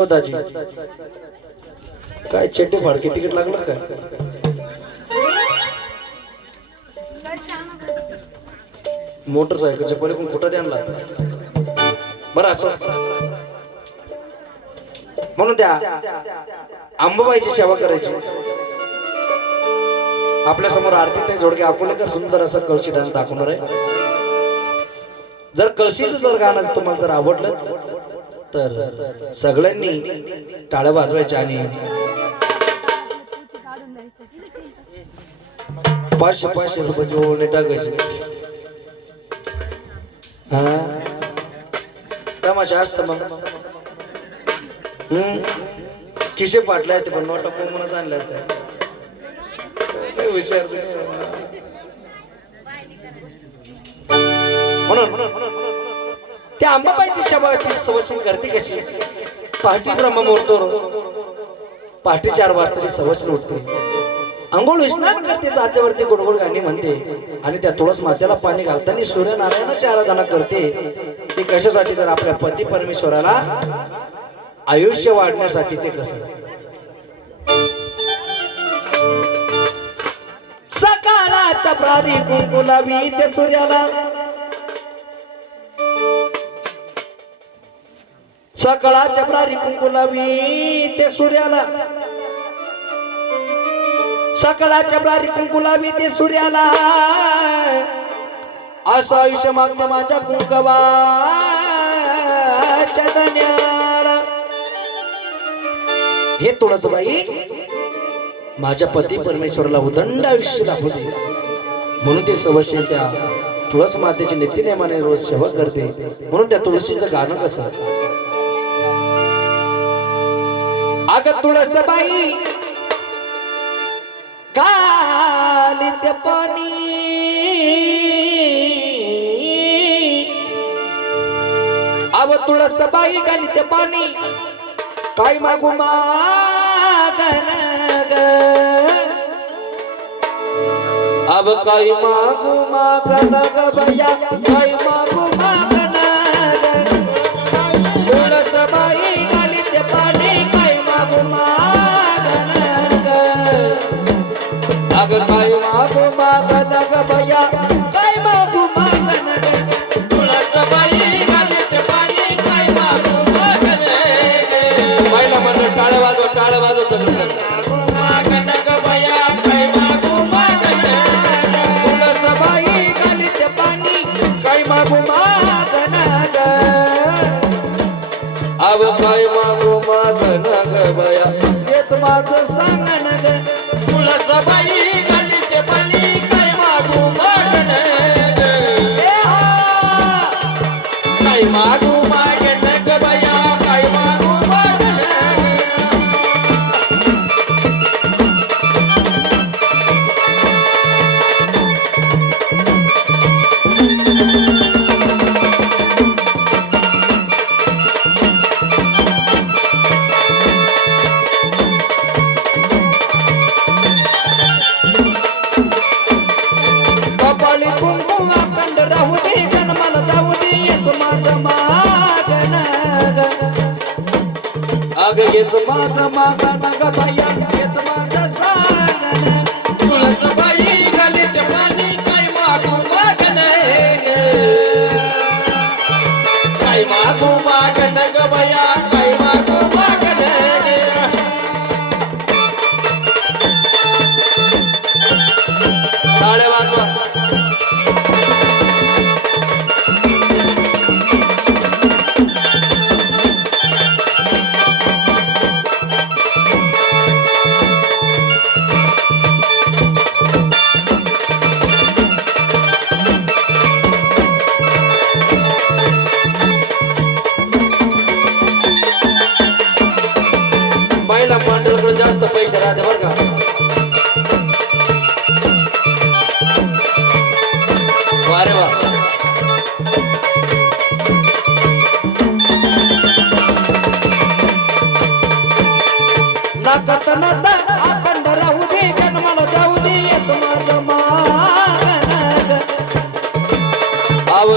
हो दाजी काय चड्डे फाडके तिकीट लागलं काय? मोटरसायकलच्या पण कुठं आणला. बरं असं. म्हणून त्या अंबाबाईची सेवा करायची. आपल्यासमोर आरती ते जोडके अकोलेकर सुंदर असं कळशी डान्स दाखवणार आहे. जर कशीच जर गाणं तुम्हाला जर आवडलंच तर सगळ्यांनी टाळ्या वाजवायच्या आणि पाचशे पाचशे रुपये जोडले टाकायचे. हा? तमाशा असत मग. हम्म? खिशे पाटले असते पण नोटा कोंबूनच आणल्या असत्या. काय अंबाबाईची सभा ती सवशीन करते कशी? पहाटे ब्रह्ममुहूर्त पहाटे चार वाजता ती सवशीन उठते. अंघोळ स्नान करते जातेवरती गोडगोड गाणी म्हणते. आणि त्या तुळस मात्याला पाणी घालताना सूर्यनारायणाची आराधना करते. ते कशासाठी तर आपल्या पती परमेश्वराला आयुष्य वाढण्यासाठी ते कसं? सकाळाच्या प्रारी कुंकुलावी ते सूर्याला. सकाळा प्रारी कुंकुलावी ते सूर्याला. सकाळाच्या प्रारी कुंकुलावी ते सूर्याला. असं आयुष्य मागते माझ्या कुंकवा. चदन्याला. हे तुळसबाई माझ्या पती परमेश्वराला उदंड आयुष्य दाखवते. दे म्हणून ते सवश त्या तुळस मातेची नित्यनेमाने रोज सेवा करते. म्हणून त्या तुळशीचं गाणं कसं? अग तुळस बाई का ते पाणी. अव तुळस बाई गाली ते पाणी. काय मागू मागन ग? अब काय मागू मागन ग बया सांग ग बया हेच माझं सांगन अग येत माझं बायला पांढरकडे जास्त पैसे राहते बरं का. वारे वा. नाकात नाता आपण राहू दे जन्माला जाऊ दे येत आव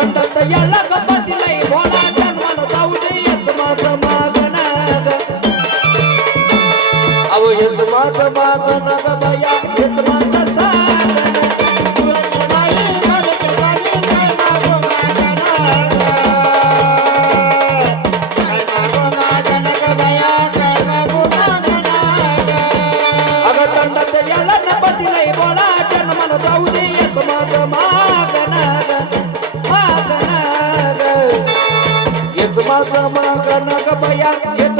ಗಂಡಂತ ಎಲ್ಲ ಕಪ್ಪತ್ತಿಲ್ಲ ಓಡಾಟ ಮನದೌಡಿ ಎತ್ತು ಮಾತ ಮಾತನಾದ ಅವು ಎತ್ತು ಮಾತ ಮಾತನಾದ ಭಯ ಎತ್ತು ಮಾತ ಸಾಧ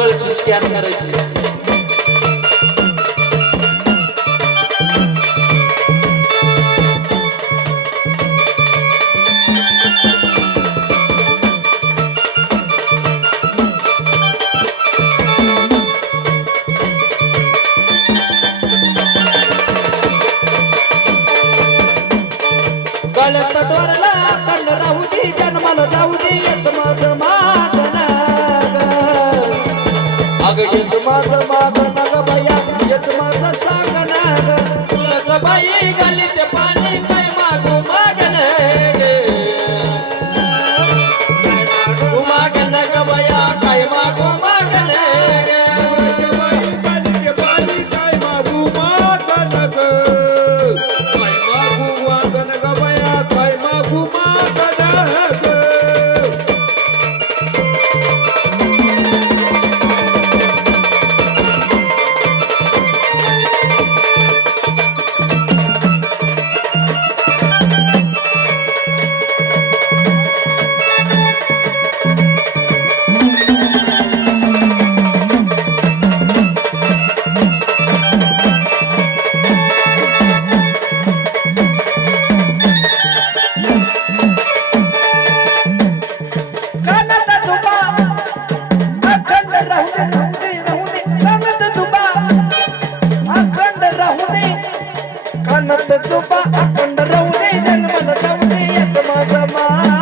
করেছিস কেন করেছিস अग येत माझं नग बया येत सांग तुला बाई गाली ते पाणी. my